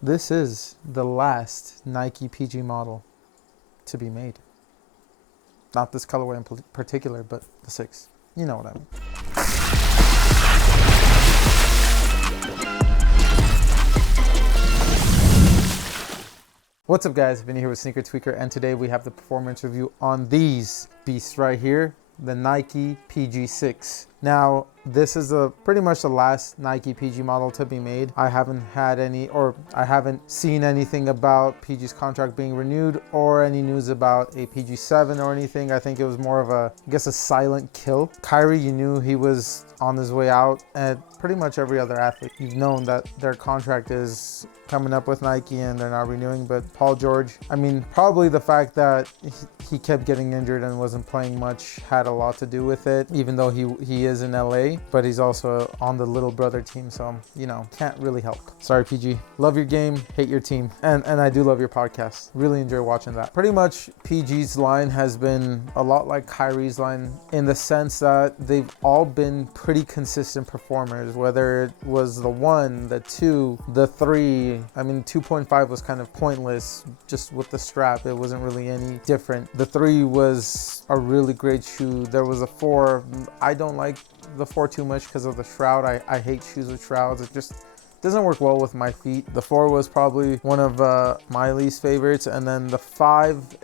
This is the last Nike PG model to be made. Not this colorway in particular, but the 6. You know what I mean. What's up, guys? Vinny here with Sneaker Tweaker, and today we have the performance review on these beasts right here, the Nike Pg6. Now, this is pretty much the last Nike PG model to be made. I haven't seen anything about PG's contract being renewed or any news about a Pg7 or anything. I think it was more of a silent kill. Kyrie, you knew he was on his way out, and pretty much every other athlete, you've known that their contract is coming up with Nike and they're not renewing. But Paul George, I mean, probably the fact that he kept getting injured and wasn't playing much had a lot to do with it, even though he is in LA, but he's also on the little brother team, so can't really help. Sorry, PG. Love your game, hate your team, and I do love your podcast. Really enjoy watching that. Pretty much PG's line has been a lot like Kyrie's line in the sense that they've all been pretty consistent performers, whether it was the 1, the 2, the 3. I mean, 2.5 was kind of pointless just with the strap. It wasn't really any different. The 3 was a really great shoe. There was a 4. I don't like the 4 too much because of the shroud. I hate shoes with shrouds. It just doesn't work well with my feet. The 4 was probably one of my least favorites, and then the 5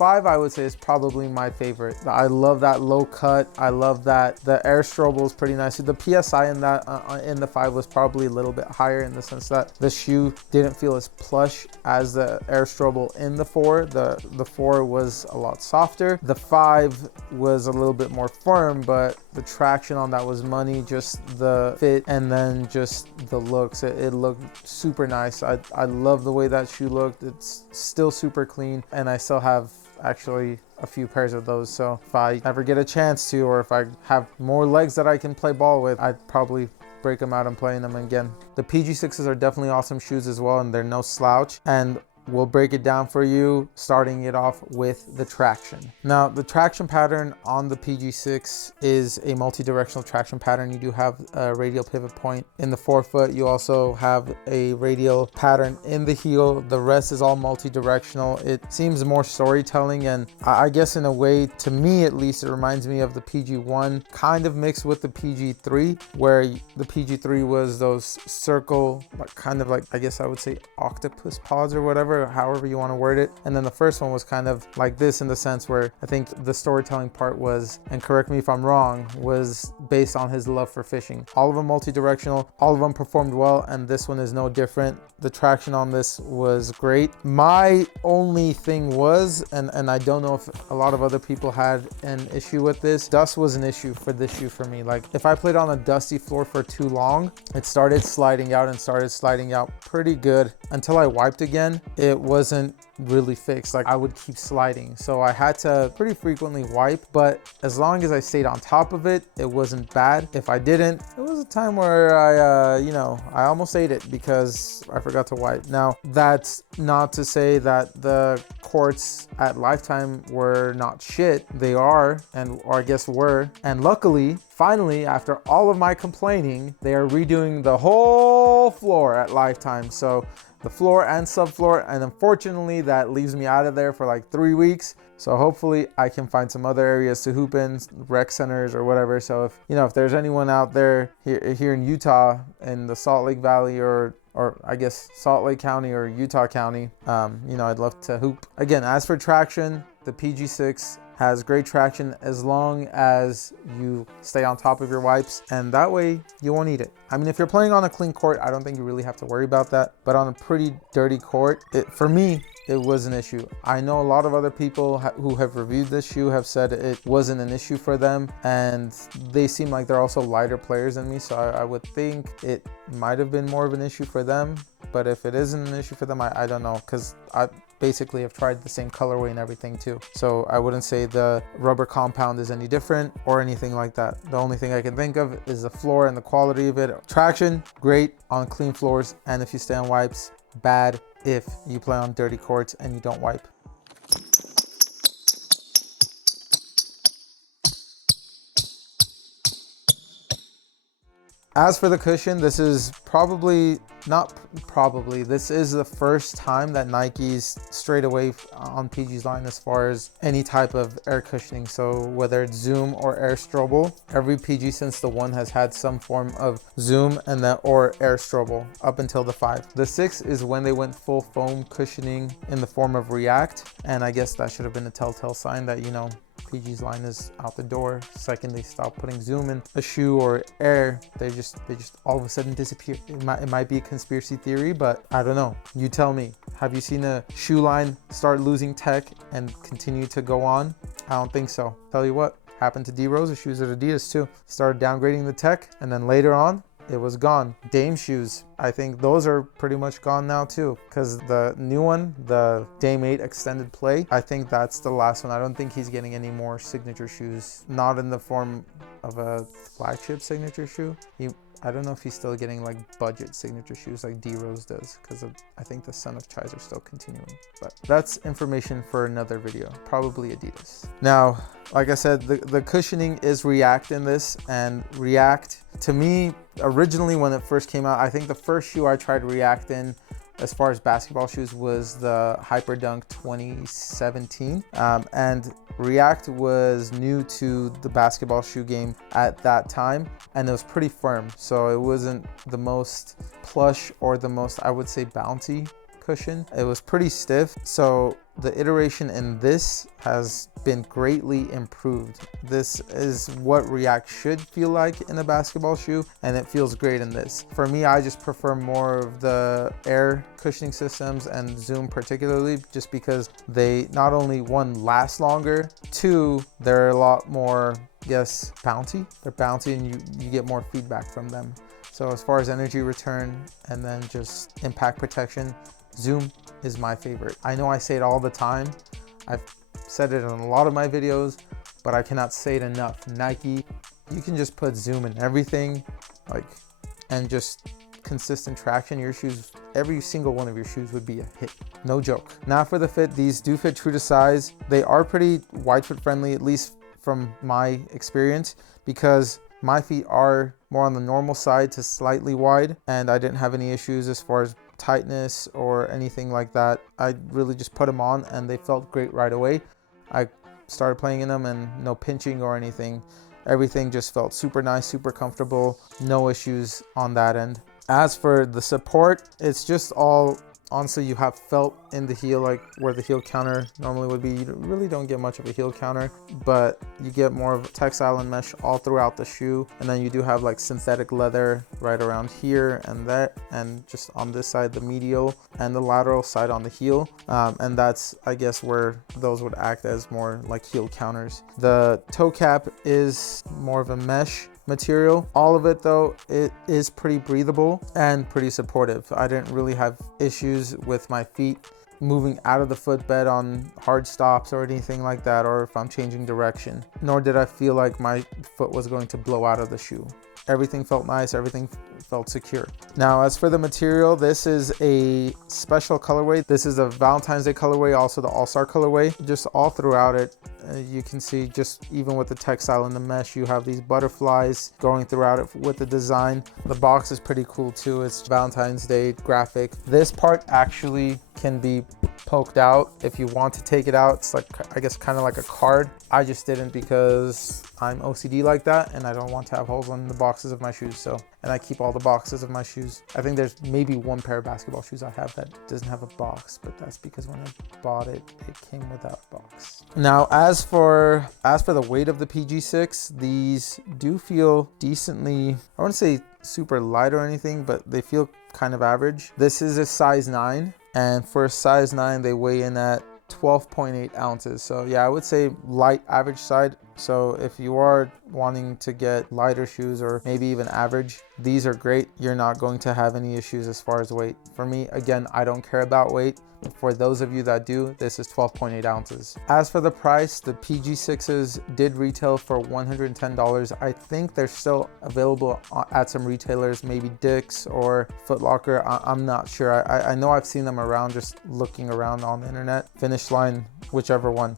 I would say is probably my favorite. I love that low cut. I love that the air stroble is pretty nice. The PSI in that in the 5 was probably a little bit higher in the sense that the shoe didn't feel as plush as the air stroble in the 4. The 4 was a lot softer. The 5 was a little bit more firm, but the traction on that was money. Just the fit and then just the looks. It looked super nice. I love the way that shoe looked. It's still super clean, and I still have actually a few pairs of those. So if I ever get a chance to, or if I have more legs that I can play ball with, I'd probably break them out and play in them again. The Pg6s are definitely awesome shoes as well, and they're no slouch. And we'll break it down for you, starting it off with the traction. Now, the traction pattern on the Pg6 is a multi-directional traction pattern. You do have a radial pivot point in the forefoot. You also have a radial pattern in the heel. The rest is all multi-directional. It seems more storytelling, and I guess in a way, to me at least, it reminds me of the Pg1, kind of mixed with the Pg3, where the Pg3 was those circle, kind of like, I guess I would say octopus paws or whatever, however you want to word it. And then the first one was kind of like this in the sense where I think the storytelling part was, and correct me if I'm wrong, was based on his love for fishing. All of them multi-directional, all of them performed well, and this one is no different. The traction on this was great. My only thing was, and I don't know if a lot of other people had an issue with this, dust was an issue for this shoe for me. Like, if I played on a dusty floor for too long, it started sliding out pretty good until I wiped again. It wasn't really fixed. Like, I would keep sliding, so I had to pretty frequently wipe, but as long as I stayed on top of it, it wasn't bad. If I didn't, it was a time where I almost ate it because I forgot to wipe. Now, that's not to say that the courts at Lifetime were not shit. They are, or I guess were, and luckily, finally, after all of my complaining, they are redoing the whole floor at Lifetime. So the floor and subfloor, and unfortunately that leaves me out of there for like 3 weeks. So hopefully I can find some other areas to hoop in, rec centers or whatever. So if there's anyone out there here in Utah, in the Salt Lake Valley, or I guess Salt Lake County or Utah County, I'd love to hoop. Again, as for traction, the Pg6 has great traction as long as you stay on top of your wipes, and that way you won't eat it. I mean, if you're playing on a clean court, I don't think you really have to worry about that, but on a pretty dirty court, for me, it was an issue. I know a lot of other people who have reviewed this shoe have said it wasn't an issue for them, and they seem like they're also lighter players than me, so I would think it might have been more of an issue for them. But if it isn't an issue for them, I don't know, because I basically have tried the same colorway and everything too. So I wouldn't say the rubber compound is any different or anything like that. The only thing I can think of is the floor and the quality of it. Traction, great on clean floors, and if you stay on wipes, bad if you play on dirty courts and you don't wipe. As for the cushion, this is this is the first time that Nike's strayed away on PG's line as far as any type of air cushioning. So whether it's Zoom or air strobel, every PG since the 1 has had some form of Zoom and that or air strobel up until the 5. The 6 is when they went full foam cushioning in the form of React, and I guess that should have been a telltale sign that, you know, PG's line is out the door. Second they stop putting Zoom in a shoe or air, they just all of a sudden disappear. It might be a conspiracy theory, but I don't know. You tell me. Have you seen a shoe line start losing tech and continue to go on? I don't think so. Tell you what, happened to D Rose's shoes at Adidas too. Started downgrading the tech, and then later on, it was gone. Dame shoes, I think those are pretty much gone now too, because the new one, the Dame 8 extended play, I think that's the last one. I don't think he's getting any more signature shoes, not in the form of a flagship signature shoe. I don't know if he's still getting like budget signature shoes like D Rose does, because I think the Son of Chais are still continuing. But that's information for another video, probably Adidas. Now, like I said, the cushioning is React in this, and React, to me, originally when it first came out, I think the first shoe I tried React in as far as basketball shoes was the Hyperdunk 2017, and React was new to the basketball shoe game at that time, and it was pretty firm, so it wasn't the most plush or the most, I would say, bouncy cushion. It was pretty stiff, so the iteration in this has been greatly improved. This is what React should feel like in a basketball shoe, and it feels great in this. For me, I just prefer more of the air cushioning systems, and Zoom particularly, just because they not only, 1, last longer, 2, they're a lot more, yes, bouncy. They're bouncy and you get more feedback from them. So as far as energy return and then just impact protection, Zoom is my favorite. I know I say it all the time. I've said it in a lot of my videos, but I cannot say it enough. Nike, you can just put Zoom in everything, and just consistent traction. Your shoes, every single one of your shoes would be a hit. No joke. Now for the fit, these do fit true to size. They are pretty wide foot friendly, at least from my experience, because my feet are more on the normal side to slightly wide, and I didn't have any issues as far as tightness or anything like that. I really just put them on and they felt great right away. I started playing in them and no pinching or anything. Everything just felt super nice, super comfortable. No issues on that end. As for the support, it's just all, honestly, you have felt in the heel, like where the heel counter normally would be. You really don't get much of a heel counter, but you get more of a textile and mesh all throughout the shoe. And then you do have like synthetic leather right around here and there, and just on this side, the medial and the lateral side on the heel. And that's, I guess, where those would act as more like heel counters. The toe cap is more of a mesh material. All of it though, it is pretty breathable and pretty supportive. I didn't really have issues with my feet moving out of the footbed on hard stops or anything like that, or if I'm changing direction, nor did I feel like my foot was going to blow out of the shoe. Everything felt nice, everything felt secure. Now, as for the material, this is a special colorway. This is a Valentine's Day colorway, also the All-Star colorway. Just all throughout it, you can see, just even with the textile and the mesh, you have these butterflies going throughout it with the design. The box is pretty cool too. It's Valentine's Day graphic. This part actually can be poked out if you want to take it out. It's like, I guess, kind of like a card. I just didn't because I'm OCD like that and I don't want to have holes on the boxes of my shoes. So, and I keep all the boxes of my shoes. I think there's maybe one pair of basketball shoes I have that doesn't have a box, but that's because when I bought it, it came without a box. Now, as for the weight of the Pg6, these do feel decently, I wouldn't say super light or anything, but they feel kind of average. This is a size 9, and for a size 9, they weigh in at 12.8 ounces. So yeah, I would say light, average side. So if you are wanting to get lighter shoes or maybe even average, these are great. You're not going to have any issues as far as weight. For me, again, I don't care about weight. For those of you that do, this is 12.8 ounces. As for the price, the Pg6s did retail for $110. I think they're still available at some retailers, maybe Dick's or Foot Locker. I'm not sure. I know I've seen them around, just looking around on the internet. Finish Line, whichever one.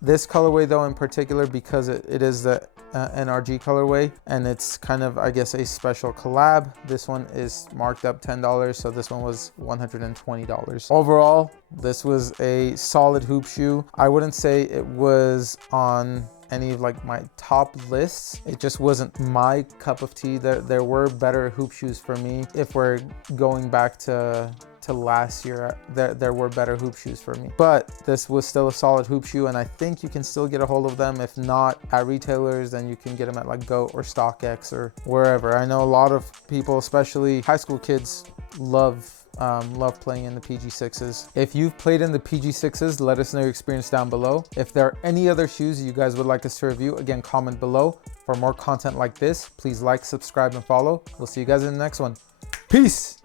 This colorway though in particular, because it is the NRG colorway, and it's kind of, I guess, a special collab. This one is marked up $10, so this one was $120. Overall, this was a solid hoop shoe. I wouldn't say it was on any of like my top lists. It just wasn't my cup of tea. There were better hoop shoes for me. If we're going back to last year, there were better hoop shoes for me, but this was still a solid hoop shoe, and I think you can still get a hold of them. If not at retailers, then you can get them at like GOAT or StockX or wherever. I know a lot of people, especially high school kids, love playing in the Pg6s. If you've played in the Pg6s, let us know your experience down below. If there are any other shoes you guys would like us to review, again, comment below. For more content like this, please like, subscribe, and follow. We'll see you guys in the next one. Peace.